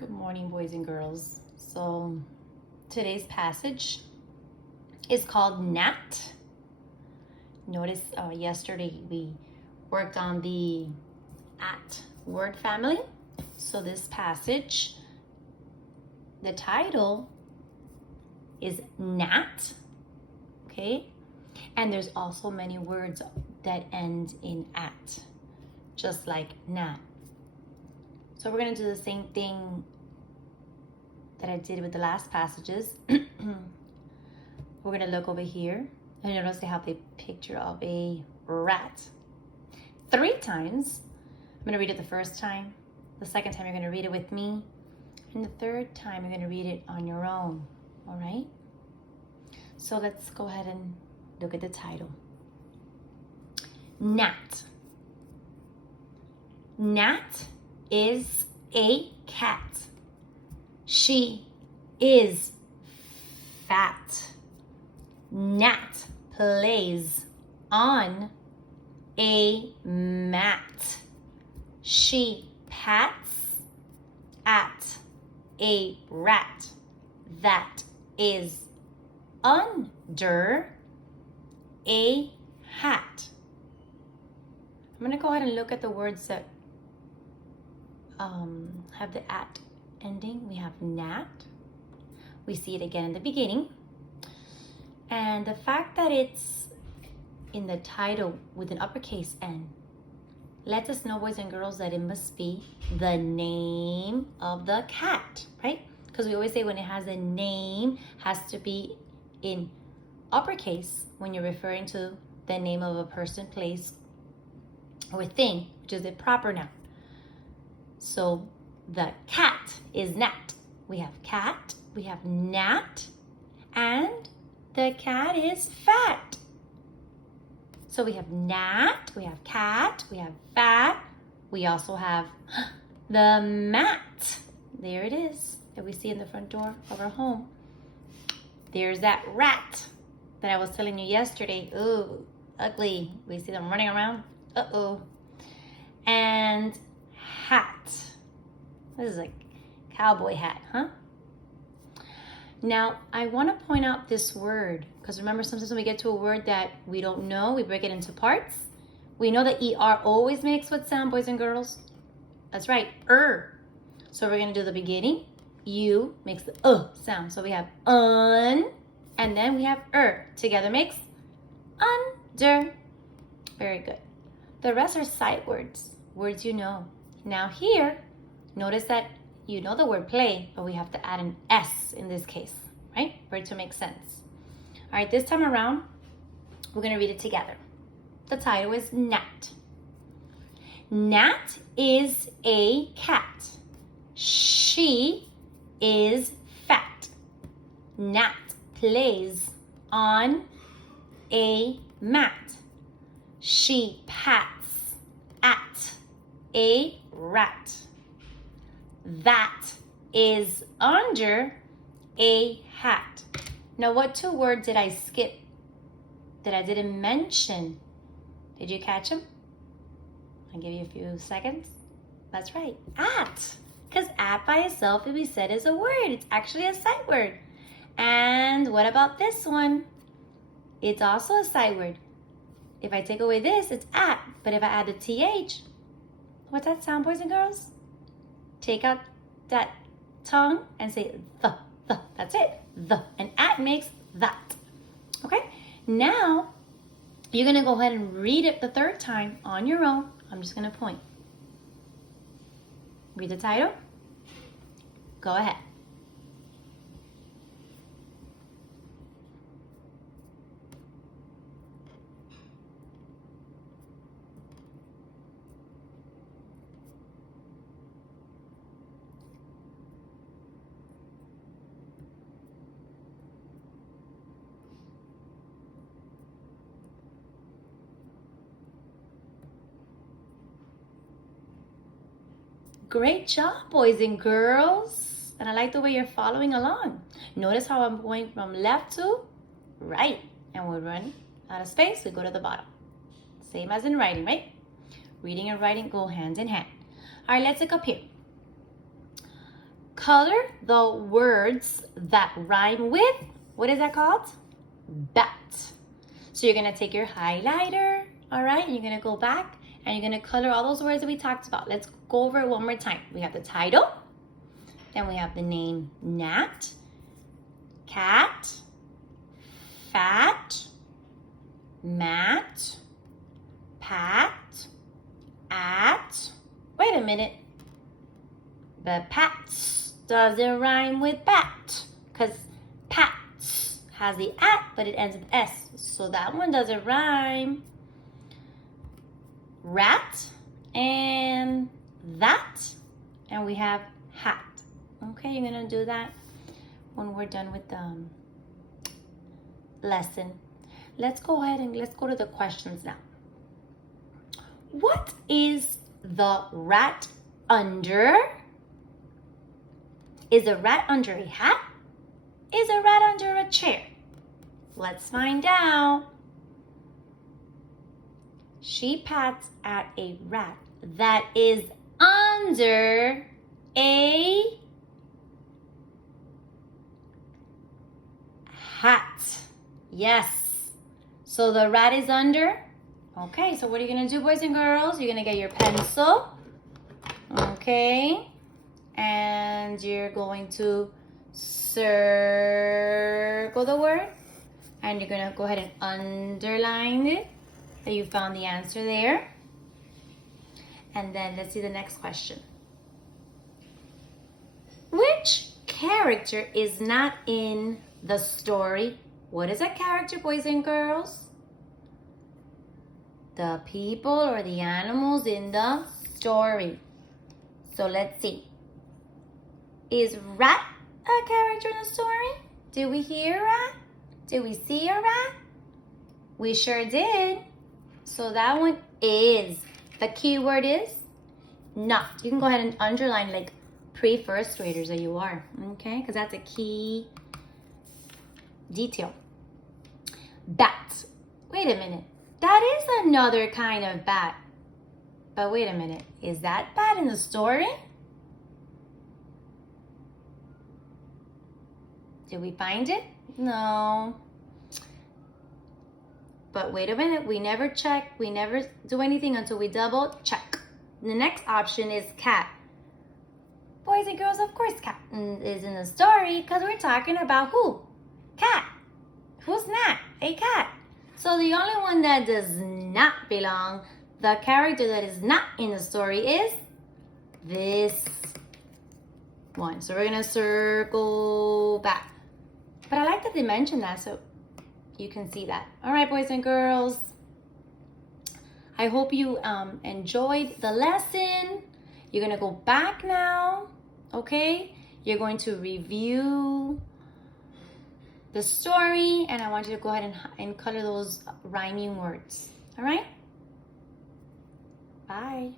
Good morning, boys and girls. So today's passage is called Gnat. Notice yesterday we worked on the at word family. So this passage, the title is Gnat, okay? And there's also many words that end in at, just like gnat. So we're going to do the same thing that I did with the last passages. We're going to look over here and notice they have a picture of a rat. 3 times. I'm going to read it the first time. The second time you're going to read it with me. And the third time you're going to read it on your own. All right? So let's go ahead and look at the title. Gnat. Gnat is a cat. She is fat. Gnat plays on a mat. She pats at a rat that is under a hat. I'm going to go ahead and look at the words that have the at ending. We have gnat. We see it again in the beginning. And the fact that it's in the title with an uppercase N lets us know, boys and girls, that it must be the name of the cat, right? Because we always say when it has a name, has to be in uppercase when you're referring to the name of a person, place, or thing, which is a proper noun. So the cat is gnat. We have cat, we have gnat, and the cat is fat. So we have gnat, we have cat, we have fat. We also have the mat. There it is that we see in the front door of our home. There's that rat that I was telling you yesterday. Ooh, ugly. We see them running around. Uh-oh. And hat. This is a cowboy hat, huh? Now, I want to point out this word, because remember, sometimes when we get to a word that we don't know, we break it into parts. We know that ER always makes what sound, boys and girls? That's right, So we're going to do the beginning. U makes the sound. So we have and then we have Together makes under. Very good. The rest are sight words, words you know. Now here, notice that you know the word play, but we have to add an S in this case, right? For it to make sense. All right, this time around, we're going to read it together. The title is Gnat. Gnat is a cat. She is fat. Gnat plays on a mat. She pats at a rat that is under a hat. Now, what 2 words did I skip that I didn't mention? Did you catch them? I'll give you a few seconds. That's right, at. Because at by itself, we said, is a word. It's actually a sight word. And what about this one? It's also a sight word. If I take away this, it's at. But if I add the TH, what's that sound, boys and girls? Take out that tongue and say the. That's it, the. And at makes that. Okay? Now, you're going to go ahead and read it the 3rd time on your own. I'm just going to point. Read the title. Go ahead. Great job, boys and girls. And I like the way you're following along. Notice how I'm going from left to right. And we run out of space, we go to the bottom. Same as in writing, right? Reading and writing go hand in hand. All right, let's look up here. color the words that rhyme with, what is that called? Bat. So you're gonna take your highlighter, all right? And you're gonna go back and you're gonna color all those words that we talked about. Let's go over it one more time. We have the title, then we have the name Nat, cat, fat, mat, pat, at. Wait a minute. The pats doesn't rhyme with bat because pats has the at, but it ends with S. So that one doesn't rhyme. Rat and that. And we have hat. Okay, you're going to do that when we're done with the lesson. Let's go ahead and let's go to the questions now. What is the rat under? Is a rat under a hat? Is a rat under a chair? Let's find out. She pats at a rat that is under a hat. Yes. So the rat is under. Okay, so what are you going to do, boys and girls? You're going to get your pencil. Okay. And you're going to circle the word. And you're going to go ahead and underline it. That you found the answer there. And then let's see the next question. Which character is not in the story? What is a character, boys and girls? The people or the animals in the story. So let's see. Is rat a character in the story? Did we hear a rat? Did we see a rat? We sure did. So that one is. The key word is not. You can go ahead and underline like pre-first graders that you are. Okay? Because that's a key detail. Bat. Wait a minute. That is another kind of bat. But wait a minute. Is that bat in the story? Did we find it? No. But wait a minute. We never check. We never do anything until we double check. The next option is cat. Boys and girls, of course cat is in the story because we're talking about who? Cat. Who's not? A cat. So the only one that does not belong, the character that is not in the story is this one. So we're going to circle back. But I like that they mentioned that so you can see that. All right, boys and girls. I hope you enjoyed the lesson. You're going to go back now, okay? You're going to review the story, and I want you to go ahead and color those rhyming words. All right? Bye.